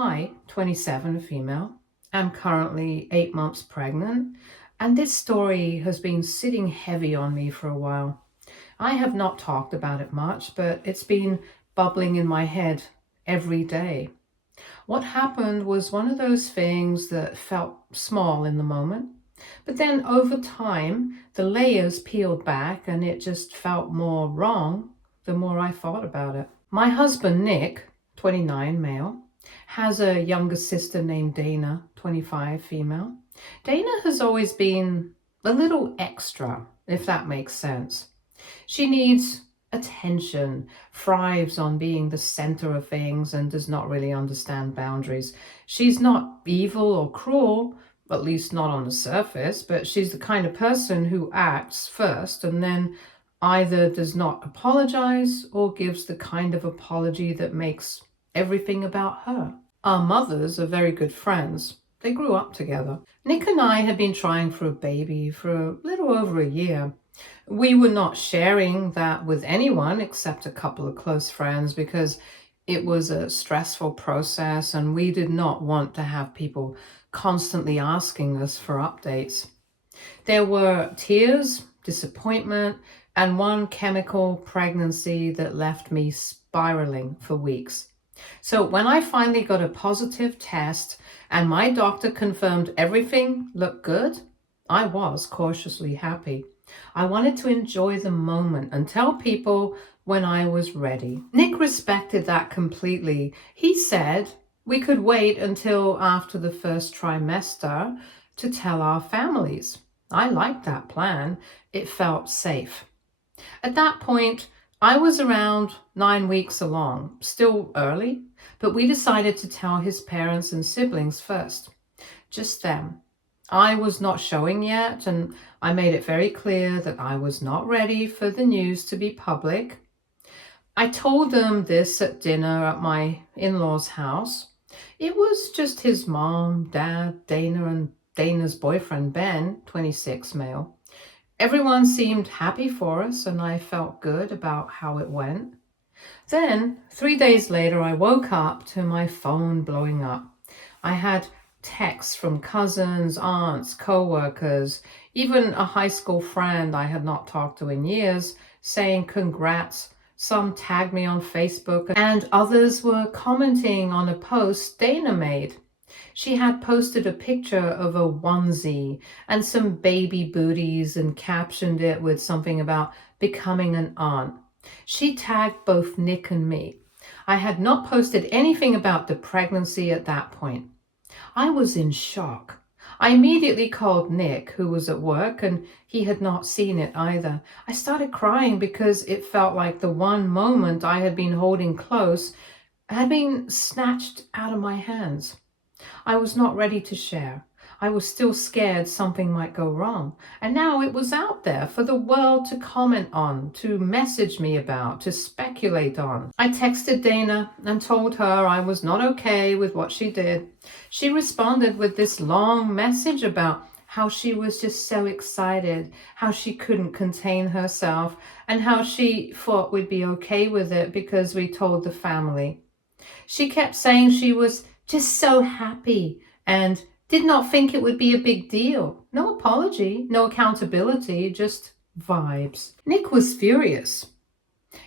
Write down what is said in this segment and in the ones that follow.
I, 27, a female, am currently 8 months pregnant, and this story has been sitting heavy on me for a while. I have not talked about it much, but it's been bubbling in my head every day. What happened was one of those things that felt small in the moment, but then over time, the layers peeled back and it just felt more wrong the more I thought about it. My husband, Nick, 29, male, has a younger sister named Dana, 25, female. Dana has always been a little extra, if that makes sense. She needs attention, thrives on being the center of things, and does not really understand boundaries. She's not evil or cruel, at least not on the surface, but she's the kind of person who acts first and then either does not apologize or gives the kind of apology that makes everything about her. Our mothers are very good friends. They grew up together. Nick and I had been trying for a baby for a little over a year. We were not sharing that with anyone except a couple of close friends because it was a stressful process and we did not want to have people constantly asking us for updates. There were tears, disappointment, and one chemical pregnancy that left me spiraling for weeks. So when I finally got a positive test and my doctor confirmed everything looked good, I was cautiously happy. I wanted to enjoy the moment and tell people when I was ready. Nick respected that completely. He said we could wait until after the first trimester to tell our families. I liked that plan. It felt safe. At that point, I was around 9 weeks along, still early, but we decided to tell his parents and siblings first, just them. I was not showing yet, and I made it very clear that I was not ready for the news to be public. I told them this at dinner at my in-laws' house. It was just his mom, dad, Dana, and Dana's boyfriend, Ben, 26, male. Everyone seemed happy for us, and I felt good about how it went. Then, 3 days later, I woke up to my phone blowing up. I had texts from cousins, aunts, co-workers, even a high school friend I had not talked to in years, saying congrats. Some tagged me on Facebook, and others were commenting on a post Dana made. She had posted a picture of a onesie and some baby booties and captioned it with something about becoming an aunt. She tagged both Nick and me. I had not posted anything about the pregnancy at that point. I was in shock. I immediately called Nick, who was at work, and he had not seen it either. I started crying because it felt like the one moment I had been holding close had been snatched out of my hands. I was not ready to share. I was still scared something might go wrong. And now it was out there for the world to comment on, to message me about, to speculate on. I texted Dana and told her I was not okay with what she did. She responded with this long message about how she was just so excited, how she couldn't contain herself, and how she thought we'd be okay with it because we told the family. She kept saying she was just so happy and did not think it would be a big deal. No apology, no accountability, just vibes. Nick was furious.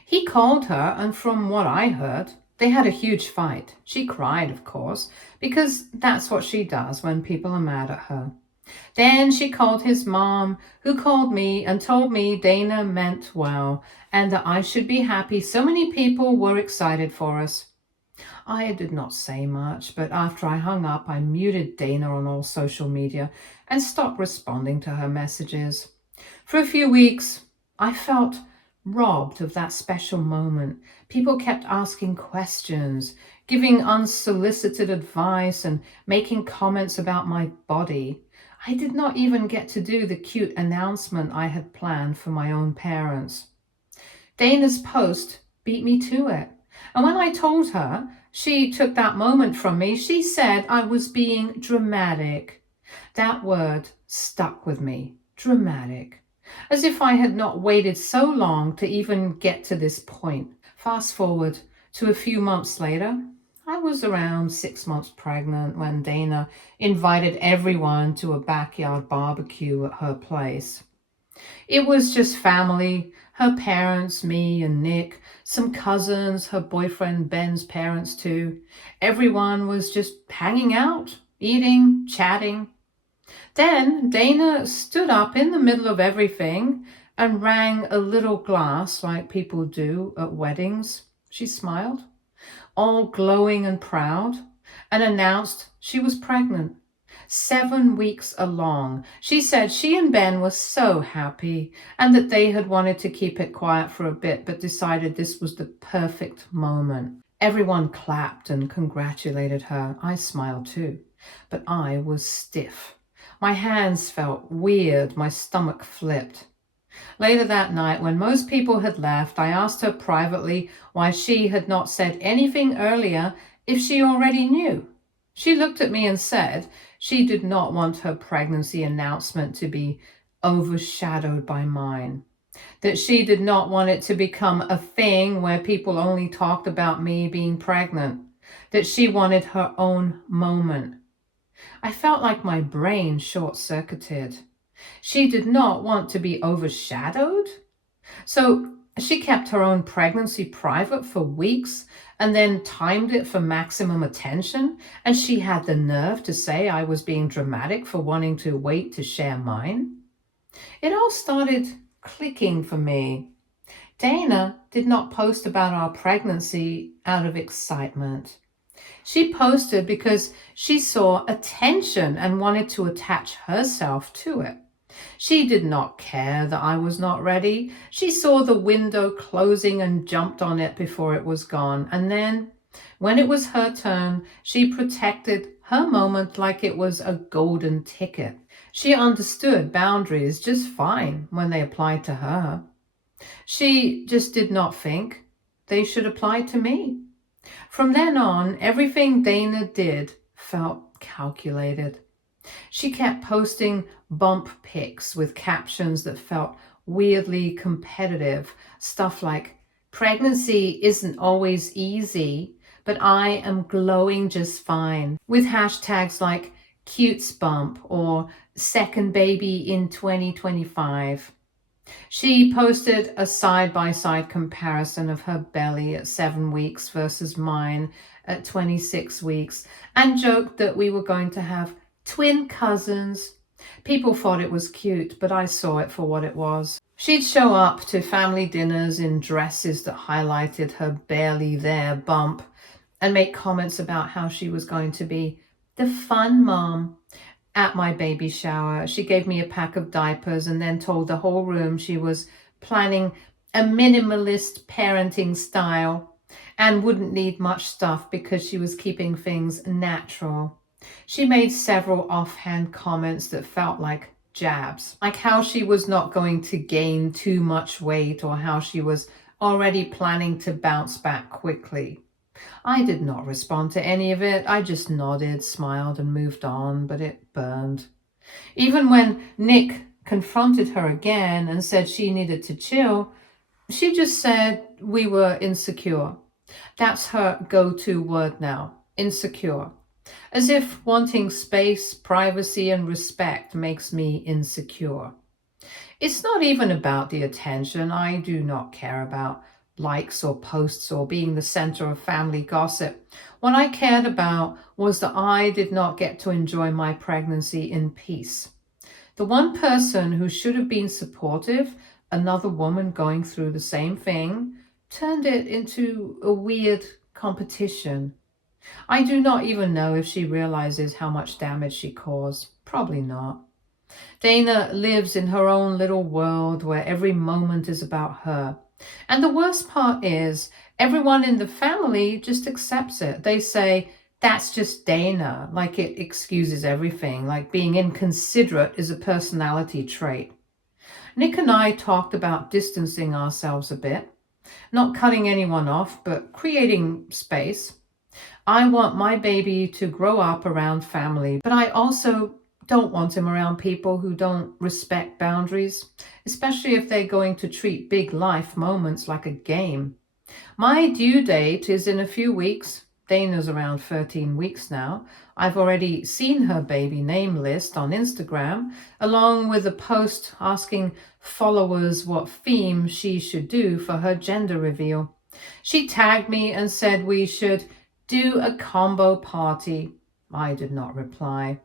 He called her, and from what I heard, they had a huge fight. She cried, of course, because that's what she does when people are mad at her. Then she called his mom, who called me and told me Dana meant well and that I should be happy so many people were excited for us. I did not say much, but after I hung up, I muted Dana on all social media and stopped responding to her messages. For a few weeks, I felt robbed of that special moment. People kept asking questions, giving unsolicited advice, and making comments about my body. I did not even get to do the cute announcement I had planned for my own parents. Dana's post beat me to it. And when I told her she took that moment from me, she said I was being dramatic. That word stuck with me, dramatic. As if I had not waited so long to even get to this point. Fast forward to a few months later, I was around 6 months pregnant when Dana invited everyone to a backyard barbecue at her place. It was just family, her parents, me and Nick, some cousins, her boyfriend Ben's parents too. Everyone was just hanging out, eating, chatting. Then Dana stood up in the middle of everything and rang a little glass like people do at weddings. She smiled, all glowing and proud, and announced she was pregnant. 7 weeks along. She said she and Ben were so happy and that they had wanted to keep it quiet for a bit, but decided this was the perfect moment. Everyone clapped and congratulated her. I smiled too, but I was stiff. My hands felt weird, my stomach flipped. Later that night, when most people had left, I asked her privately why she had not said anything earlier if she already knew. She looked at me and said she did not want her pregnancy announcement to be overshadowed by mine, that she did not want it to become a thing where people only talked about me being pregnant, that she wanted her own moment. I felt like my brain short-circuited. She did not want to be overshadowed. So she kept her own pregnancy private for weeks and then timed it for maximum attention. And she had the nerve to say I was being dramatic for wanting to wait to share mine. It all started clicking for me. Dana did not post about our pregnancy out of excitement. She posted because she saw attention and wanted to attach herself to it. She did not care that I was not ready. She saw the window closing and jumped on it before it was gone. And then, when it was her turn, she protected her moment like it was a golden ticket. She understood boundaries just fine when they applied to her. She just did not think they should apply to me. From then on, everything Dana did felt calculated. She kept posting bump pics with captions that felt weirdly competitive. Stuff like, pregnancy isn't always easy, but I am glowing just fine. With hashtags like cutes bump or second baby in 2025. She posted a side-by-side comparison of her belly at 7 weeks versus mine at 26 weeks and joked that we were going to have twin cousins. People thought it was cute, but I saw it for what it was. She'd show up to family dinners in dresses that highlighted her barely there bump and make comments about how she was going to be the fun mom. At my baby shower, she gave me a pack of diapers and then told the whole room she was planning a minimalist parenting style and wouldn't need much stuff because she was keeping things natural. She made several offhand comments that felt like jabs, like how she was not going to gain too much weight or how she was already planning to bounce back quickly. I did not respond to any of it. I just nodded, smiled, and moved on, but it burned. Even when Nick confronted her again and said she needed to chill, she just said we were insecure. That's her go-to word now, insecure. As if wanting space, privacy, and respect makes me insecure. It's not even about the attention. I do not care about likes or posts or being the center of family gossip. What I cared about was that I did not get to enjoy my pregnancy in peace. The one person who should have been supportive, another woman going through the same thing, turned it into a weird competition. I do not even know if she realizes how much damage she caused. Probably not. Dana lives in her own little world where every moment is about her. And the worst part is, everyone in the family just accepts it. They say, that's just Dana, like it excuses everything, like being inconsiderate is a personality trait. Nick and I talked about distancing ourselves a bit, not cutting anyone off, but creating space. I want my baby to grow up around family, but I also don't want him around people who don't respect boundaries, especially if they're going to treat big life moments like a game. My due date is in a few weeks. Dana's around 13 weeks now. I've already seen her baby name list on Instagram, along with a post asking followers what theme she should do for her gender reveal. She tagged me and said we should do a combo party. I did not reply.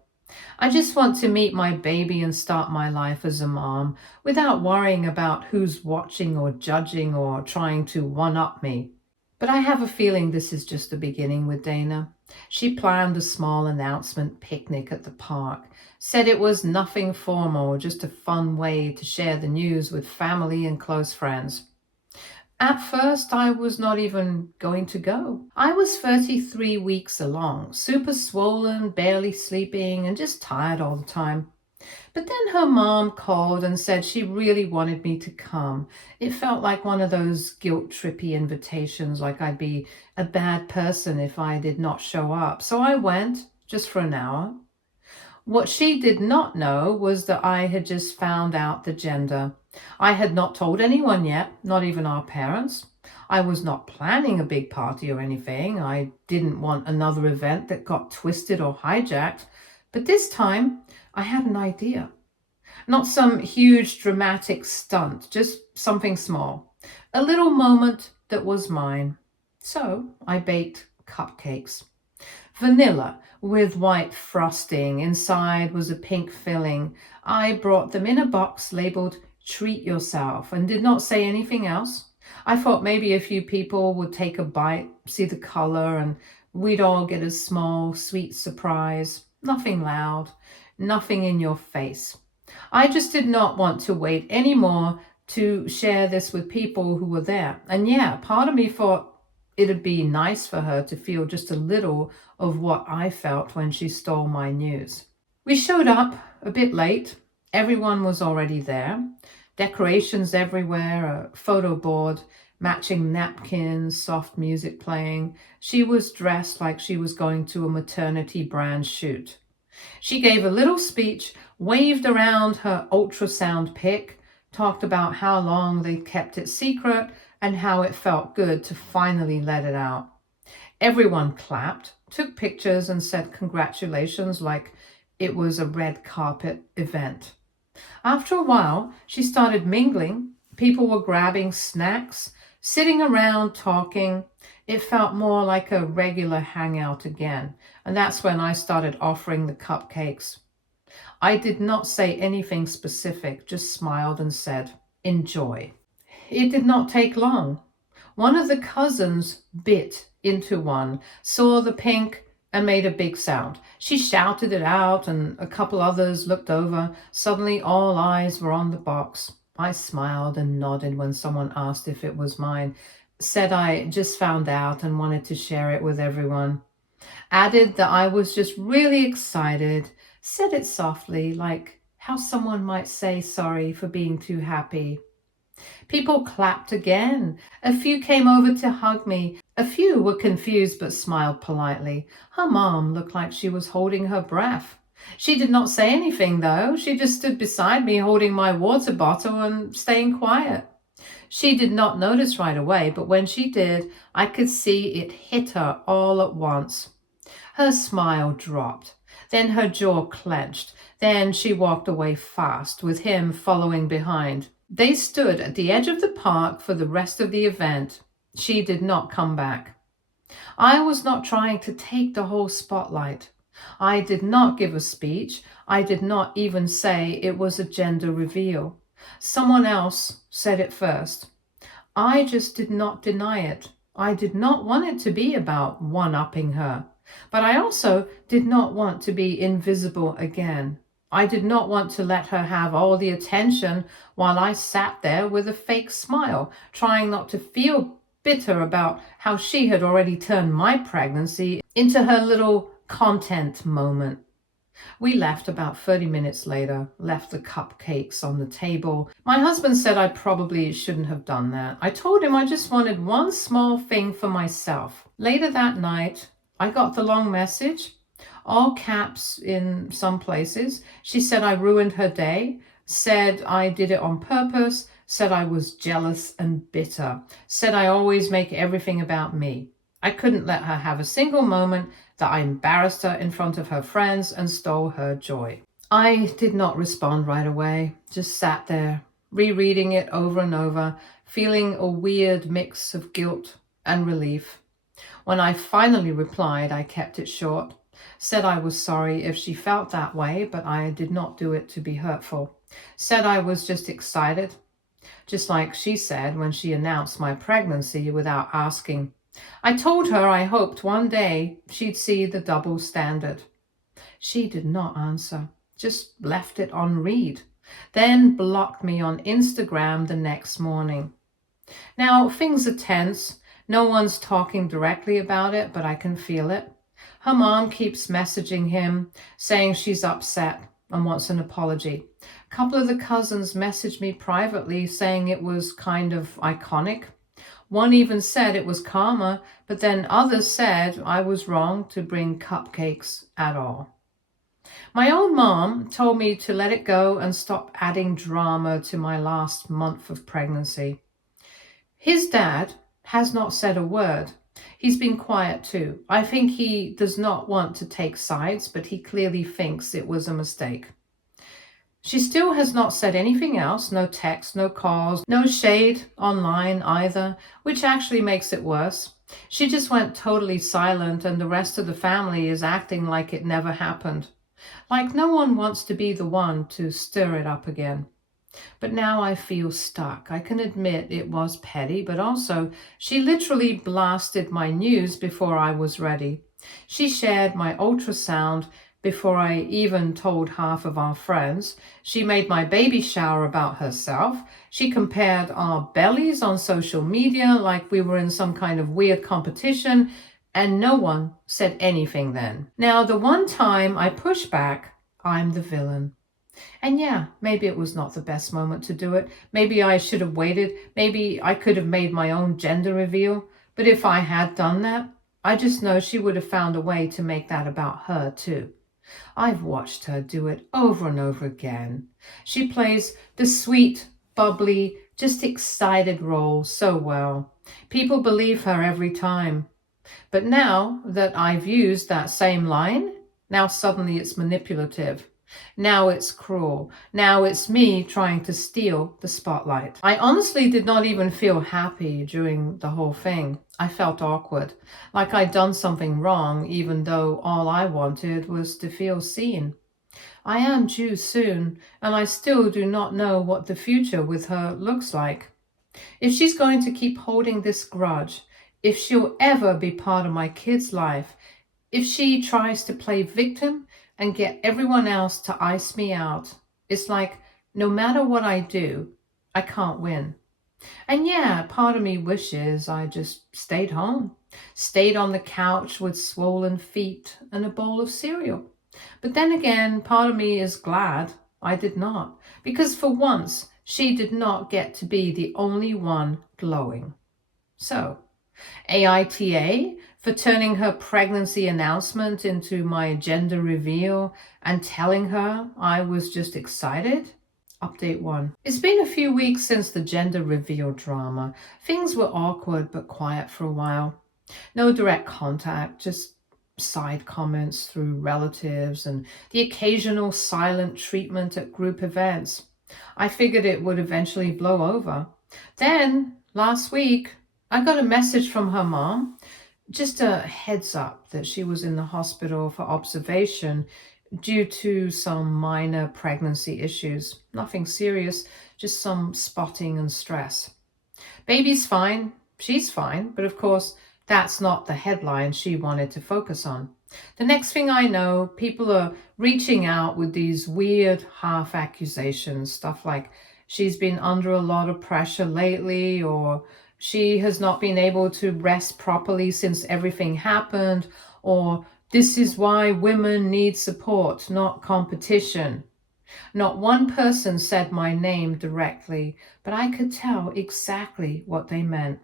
I just want to meet my baby and start my life as a mom without worrying about who's watching or judging or trying to one-up me. But I have a feeling this is just the beginning with Dana. She planned a small announcement picnic at the park, said it was nothing formal, just a fun way to share the news with family and close friends. At first, I was not even going to go. I was 33 weeks along, super swollen, barely sleeping, and just tired all the time. But then her mom called and said she really wanted me to come. It felt like one of those guilt-trippy invitations, like I'd be a bad person if I did not show up. So I went, just for an hour. What she did not know was that I had just found out the gender. I had not told anyone yet, not even our parents. I was not planning a big party or anything. I didn't want another event that got twisted or hijacked. But this time, I had an idea. Not some huge dramatic stunt, just something small. A little moment that was mine. So I baked cupcakes. Vanilla with white frosting. Inside was a pink filling. I brought them in a box labeled "Treat Yourself" and did not say anything else. I thought maybe a few people would take a bite, see the color, and we'd all get a small, sweet surprise. Nothing loud, nothing in your face. I just did not want to wait anymore to share this with people who were there. And yeah, part of me thought it'd be nice for her to feel just a little of what I felt when she stole my news. We showed up a bit late. Everyone was already there. Decorations everywhere, a photo board, matching napkins, soft music playing. She was dressed like she was going to a maternity brand shoot. She gave a little speech, waved around her ultrasound pic, talked about how long they kept it secret and how it felt good to finally let it out. Everyone clapped, took pictures, and said congratulations like it was a red carpet event. After a while, she started mingling. People were grabbing snacks, sitting around talking. It felt more like a regular hangout again, and that's when I started offering the cupcakes. I did not say anything specific, just smiled and said, "Enjoy." It did not take long. One of the cousins bit into one, saw the pink, and made a big sound. She shouted it out, and a couple others looked over. Suddenly, all eyes were on the box. I smiled and nodded when someone asked if it was mine, said I just found out and wanted to share it with everyone. Added that I was just really excited, said it softly, like how someone might say sorry for being too happy. People clapped again. A few came over to hug me. A few were confused but smiled politely. Her mom looked like she was holding her breath. She did not say anything, though. She just stood beside me holding my water bottle and staying quiet. She did not notice right away, but when she did, I could see it hit her all at once. Her smile dropped. Then her jaw clenched. Then she walked away fast, with him following behind. They stood at the edge of the park for the rest of the event. She did not come back. I was not trying to take the whole spotlight. I did not give a speech. I did not even say it was a gender reveal. Someone else said it first. I just did not deny it. I did not want it to be about one-upping her. But I also did not want to be invisible again. I did not want to let her have all the attention while I sat there with a fake smile, trying not to feel bitter about how she had already turned my pregnancy into her little content moment. We left about 30 minutes later, left the cupcakes on the table. My husband said I probably shouldn't have done that. I told him I just wanted one small thing for myself. Later that night, I got the long message, all caps in some places. She said I ruined her day, said I did it on purpose, said I was jealous and bitter, said I always make everything about me. I couldn't let her have a single moment that I embarrassed her in front of her friends and stole her joy. I did not respond right away, just sat there, rereading it over and over, feeling a weird mix of guilt and relief. When I finally replied, I kept it short, said I was sorry if she felt that way, but I did not do it to be hurtful. Said I was just excited, just like she said when she announced my pregnancy without asking. I told her I hoped one day she'd see the double standard. She did not answer, just left it on read, then blocked me on Instagram the next morning. Now, things are tense. No one's talking directly about it, but I can feel it. Her mom keeps messaging him, saying she's upset and wants an apology. A couple of the cousins messaged me privately, saying it was kind of iconic. One even said it was karma, but then others said I was wrong to bring cupcakes at all. My own mom told me to let it go and stop adding drama to my last month of pregnancy. His dad has not said a word. He's been quiet too. I think he does not want to take sides, but he clearly thinks it was a mistake. She still has not said anything else, no texts, no calls, no shade online either, which actually makes it worse. She just went totally silent and the rest of the family is acting like it never happened. Like no one wants to be the one to stir it up again. But now I feel stuck. I can admit it was petty, but also she literally blasted my news before I was ready. She shared my ultrasound before I even told half of our friends. She made my baby shower about herself. She compared our bellies on social media like we were in some kind of weird competition, and no one said anything then. Now, the one time I push back, I'm the villain. And yeah, maybe it was not the best moment to do it. Maybe I should have waited. Maybe I could have made my own gender reveal. But if I had done that, I just know she would have found a way to make that about her too. I've watched her do it over and over again. She plays the sweet, bubbly, just excited role so well. People believe her every time. But now that I've used that same line, now suddenly it's manipulative. Now it's cruel. Now it's me trying to steal the spotlight. I honestly did not even feel happy during the whole thing. I felt awkward, like I'd done something wrong, even though all I wanted was to feel seen. I am due soon, and I still do not know what the future with her looks like. If she's going to keep holding this grudge, if she'll ever be part of my kid's life, if she tries to play victim and get everyone else to ice me out, it's like no matter what I do, I can't win. And yeah, part of me wishes I just stayed home, stayed on the couch with swollen feet and a bowl of cereal. But then again, part of me is glad I did not, because for once, she did not get to be the only one glowing. So, AITA for turning her pregnancy announcement into my gender reveal and telling her I was just excited. Update 1. It's been a few weeks since the gender reveal drama. Things were awkward but quiet for a while. No direct contact, just side comments through relatives and the occasional silent treatment at group events. I figured it would eventually blow over. Then, last week, I got a message from her mom, just a heads up that she was in the hospital for observation due to some minor pregnancy issues. Nothing serious, just some spotting and stress. Baby's fine, she's fine, but of course, that's not the headline she wanted to focus on. The next thing I know, people are reaching out with these weird half accusations, stuff like she's been under a lot of pressure lately, or she has not been able to rest properly since everything happened, or this is why women need support, not competition. Not one person said my name directly, but I could tell exactly what they meant.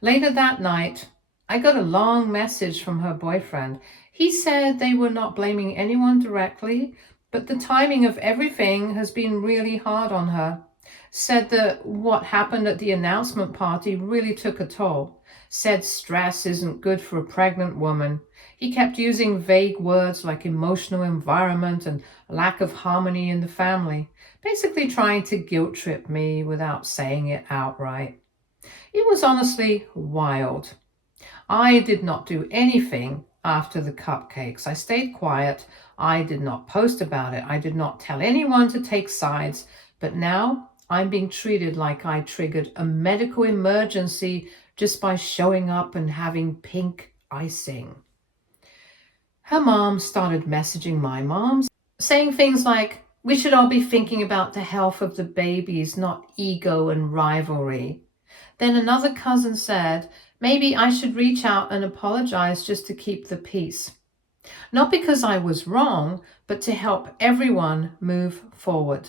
Later that night, I got a long message from her boyfriend. He said they were not blaming anyone directly, but the timing of everything has been really hard on her. said that what happened at the announcement party really took a toll, said stress isn't good for a pregnant woman. He kept using vague words like emotional environment and lack of harmony in the family, basically trying to guilt trip me without saying it outright. It was honestly wild. I did not do anything after the cupcakes. I stayed quiet. I did not post about it. I did not tell anyone to take sides. But now I'm being treated like I triggered a medical emergency just by showing up and having pink icing. Her mom started messaging my mom, saying things like, we should all be thinking about the health of the babies, not ego and rivalry. Then another cousin said, maybe I should reach out and apologize just to keep the peace. Not because I was wrong, but to help everyone move forward.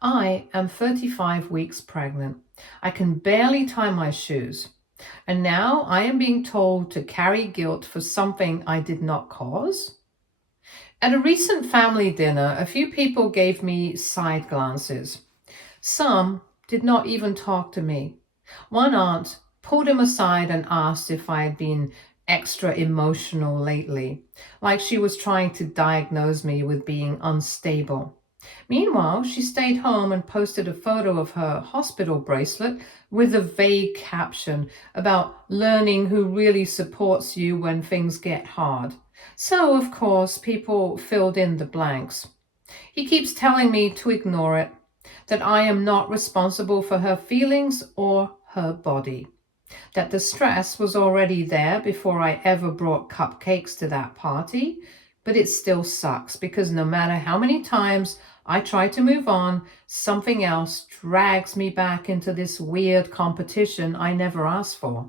I am 35 weeks pregnant. I can barely tie my shoes. And now I am being told to carry guilt for something I did not cause? At a recent family dinner, a few people gave me side glances. Some did not even talk to me. One aunt pulled him aside and asked if I had been extra emotional lately, like she was trying to diagnose me with being unstable. Meanwhile, she stayed home and posted a photo of her hospital bracelet with a vague caption about learning who really supports you when things get hard. So, of course, people filled in the blanks. He keeps telling me to ignore it, that I am not responsible for her feelings or her body, that the stress was already there before I ever brought cupcakes to that party, but it still sucks because no matter how many times I try to move on, something else drags me back into this weird competition I never asked for.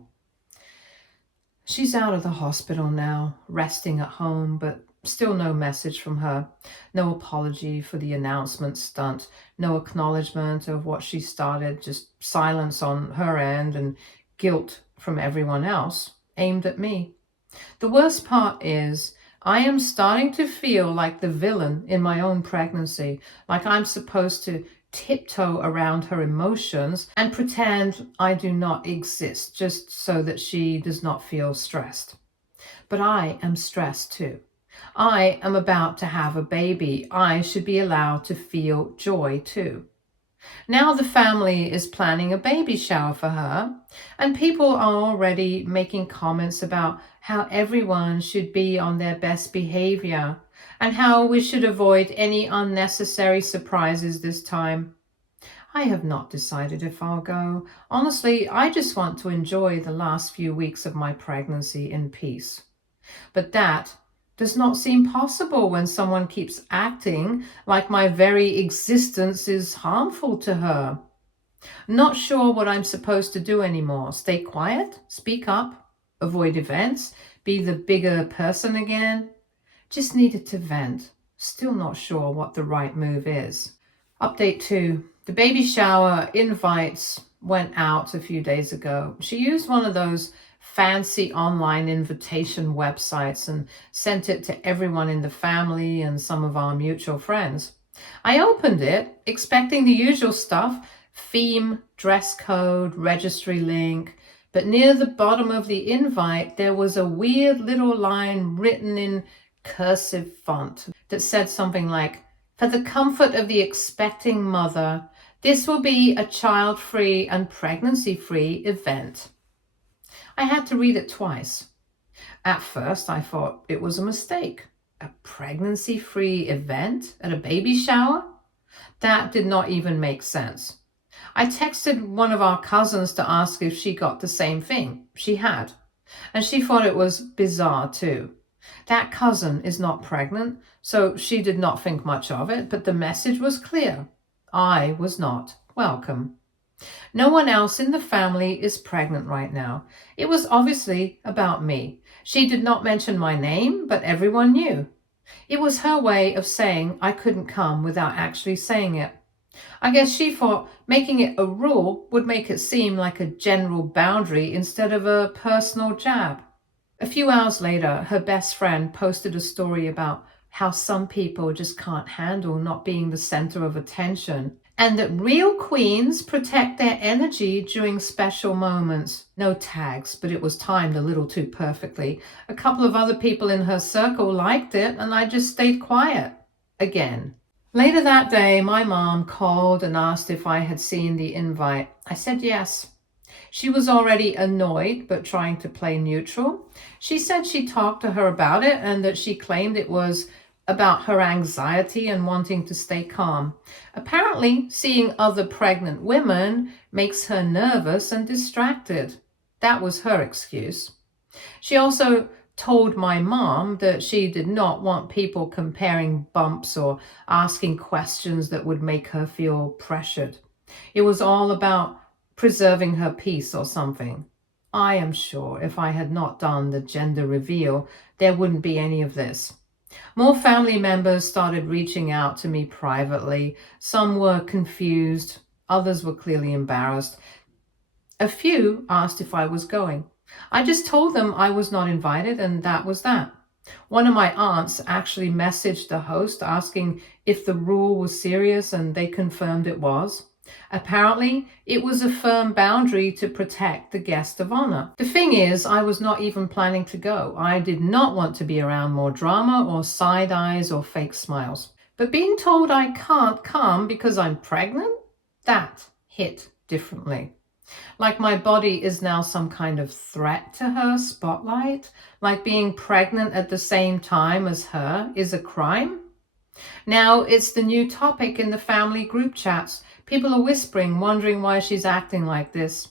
She's out of the hospital now, resting at home, but still no message from her. No apology for the announcement stunt, no acknowledgement of what she started, just silence on her end and guilt from everyone else aimed at me. The worst part is I am starting to feel like the villain in my own pregnancy, like I'm supposed to tiptoe around her emotions and pretend I do not exist just so that she does not feel stressed. But I am stressed too. I am about to have a baby. I should be allowed to feel joy too. Now the family is planning a baby shower for her, and people are already making comments about how everyone should be on their best behavior and how we should avoid any unnecessary surprises this time. I have not decided if I'll go. Honestly, I just want to enjoy the last few weeks of my pregnancy in peace. But that does not seem possible when someone keeps acting like my very existence is harmful to her. Not sure what I'm supposed to do anymore. Stay quiet, speak up, avoid events, be the bigger person again. Just needed to vent. Still not sure what the right move is. Update 2. The baby shower invites went out a few days ago. She used one of those fancy online invitation websites and sent it to everyone in the family and some of our mutual friends. I opened it, expecting the usual stuff, theme, dress code, registry link, but near the bottom of the invite, there was a weird little line written in cursive font that said something like, for the comfort of the expecting mother, this will be a child-free and pregnancy-free event. I had to read it twice. At first, I thought it was a mistake. A pregnancy-free event at a baby shower? That did not even make sense. I texted one of our cousins to ask if she got the same thing. She had. And she thought it was bizarre too. That cousin is not pregnant, so she did not think much of it, but the message was clear. I was not welcome. No one else in the family is pregnant right now. It was obviously about me. She did not mention my name, but everyone knew. It was her way of saying I couldn't come without actually saying it. I guess she thought making it a rule would make it seem like a general boundary instead of a personal jab. A few hours later, her best friend posted a story about how some people just can't handle not being the center of attention. and that real queens protect their energy during special moments. No tags, but it was timed a little too perfectly. A couple of other people in her circle liked it, and I just stayed quiet. Again. Later that day, my mom called and asked if I had seen the invite. I said yes. She was already annoyed, but trying to play neutral. She said she talked to her about it and that she claimed it was about her anxiety and wanting to stay calm. Apparently, seeing other pregnant women makes her nervous and distracted. That was her excuse. She also told my mom that she did not want people comparing bumps or asking questions that would make her feel pressured. It was all about preserving her peace or something. I am sure if I had not done the gender reveal, there wouldn't be any of this. More family members started reaching out to me privately. Some were confused, others were clearly embarrassed. A few asked if I was going. I just told them I was not invited, and that was that. One of my aunts actually messaged the host asking if the rule was serious, and they confirmed it was. Apparently, it was a firm boundary to protect the guest of honor. The thing is, I was not even planning to go. I did not want to be around more drama or side eyes or fake smiles. But being told I can't come because I'm pregnant, that hit differently. Like my body is now some kind of threat to her spotlight, like being pregnant at the same time as her is a crime. Now it's the new topic in the family group chats. People are whispering, wondering why she's acting like this.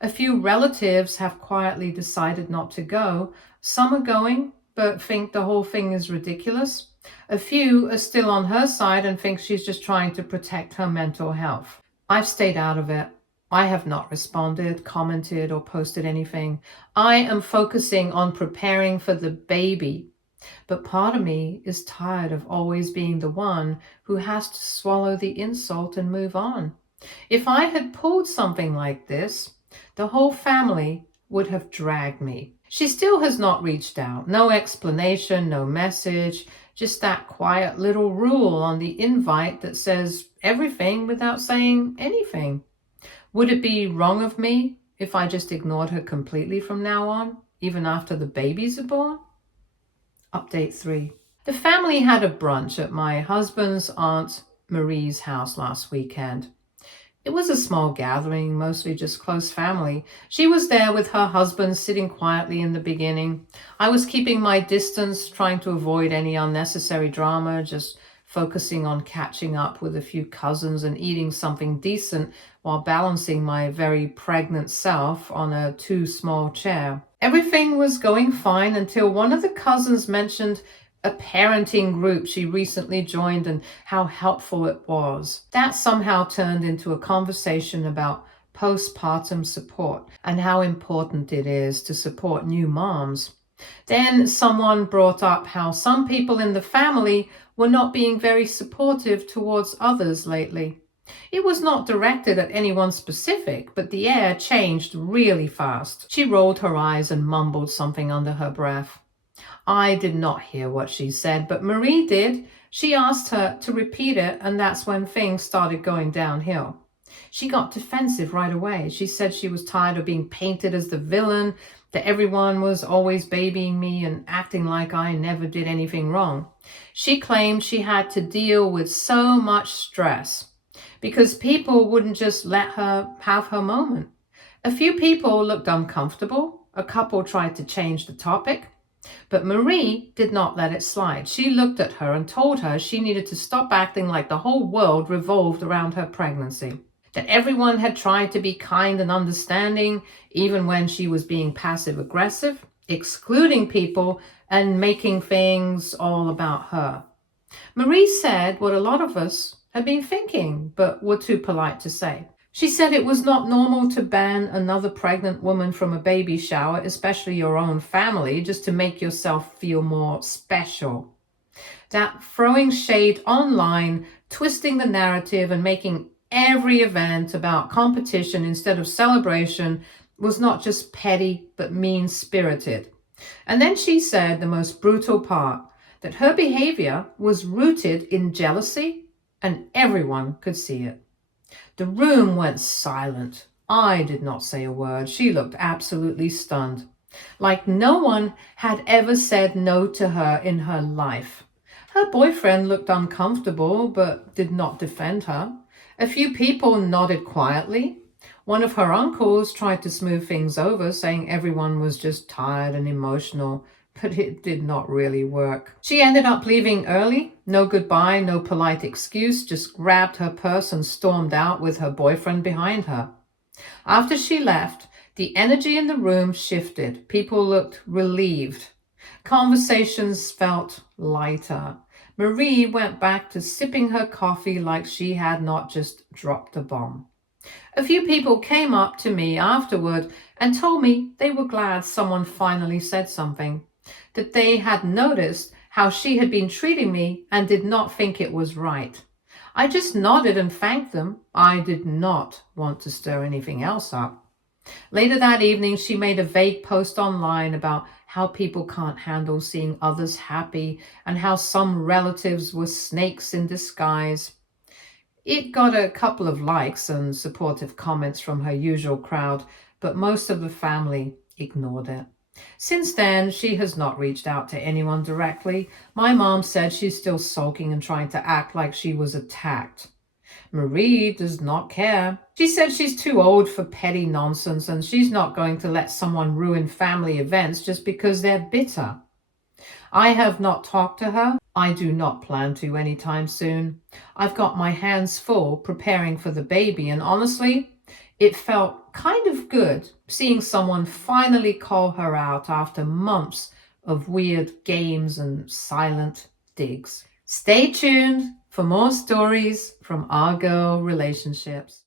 A few relatives have quietly decided not to go. Some are going, but think the whole thing is ridiculous. A few are still on her side and think she's just trying to protect her mental health. I've stayed out of it. I have not responded, commented, or posted anything. I am focusing on preparing for the baby. But part of me is tired of always being the one who has to swallow the insult and move on. If I had pulled something like this, the whole family would have dragged me. She still has not reached out. No explanation, no message, just that quiet little rule on the invite that says everything without saying anything. Would it be wrong of me if I just ignored her completely from now on, even after the babies are born? Update 3. The family had a brunch at my husband's aunt Marie's house last weekend. It was a small gathering, mostly just close family. She was there with her husband, sitting quietly in the beginning. I was keeping my distance, trying to avoid any unnecessary drama, just focusing on catching up with a few cousins and eating something decent while balancing my very pregnant self on a too small chair. Everything was going fine until one of the cousins mentioned a parenting group she recently joined and how helpful it was. That somehow turned into a conversation about postpartum support and how important it is to support new moms. Then someone brought up how some people in the family were not being very supportive towards others lately. It was not directed at anyone specific, but the air changed really fast. She rolled her eyes and mumbled something under her breath. I did not hear what she said, but Marie did. She asked her to repeat it, and that's when things started going downhill. She got defensive right away. She said she was tired of being painted as the villain, that everyone was always babying me and acting like I never did anything wrong. She claimed she had to deal with so much stress because people wouldn't just let her have her moment. A few people looked uncomfortable. A couple tried to change the topic. But Marie did not let it slide. She looked at her and told her she needed to stop acting like the whole world revolved around her pregnancy. That everyone had tried to be kind and understanding, even when she was being passive-aggressive, excluding people, and making things all about her. Marie said what a lot of us had been thinking, but were too polite to say. She said it was not normal to ban another pregnant woman from a baby shower, especially your own family, just to make yourself feel more special. That throwing shade online, twisting the narrative, and making every event about competition instead of celebration was not just petty, but mean-spirited. And then she said the most brutal part, that her behavior was rooted in jealousy, and everyone could see it. The room went silent. I did not say a word. She looked absolutely stunned, like no one had ever said no to her in her life. Her boyfriend looked uncomfortable but did not defend her. A few people nodded quietly. One of her uncles tried to smooth things over, saying everyone was just tired and emotional, but it did not really work. She ended up leaving early. No goodbye, no polite excuse, just grabbed her purse and stormed out with her boyfriend behind her. After she left, the energy in the room shifted. People looked relieved. Conversations felt lighter. Marie went back to sipping her coffee like she had not just dropped a bomb. A few people came up to me afterward and told me they were glad someone finally said something, that they had noticed how she had been treating me and did not think it was right. I just nodded and thanked them. I did not want to stir anything else up. Later that evening, she made a vague post online about how people can't handle seeing others happy and how some relatives were snakes in disguise. It got a couple of likes and supportive comments from her usual crowd, but most of the family ignored it. Since then, she has not reached out to anyone directly. My mom said she's still sulking and trying to act like she was attacked. Marie does not care. She said she's too old for petty nonsense and she's not going to let someone ruin family events just because they're bitter. I have not talked to her. I do not plan to anytime soon. I've got my hands full preparing for the baby, and honestly, it felt kind of good seeing someone finally call her out after months of weird games and silent digs. Stay tuned for more stories from our girl relationships.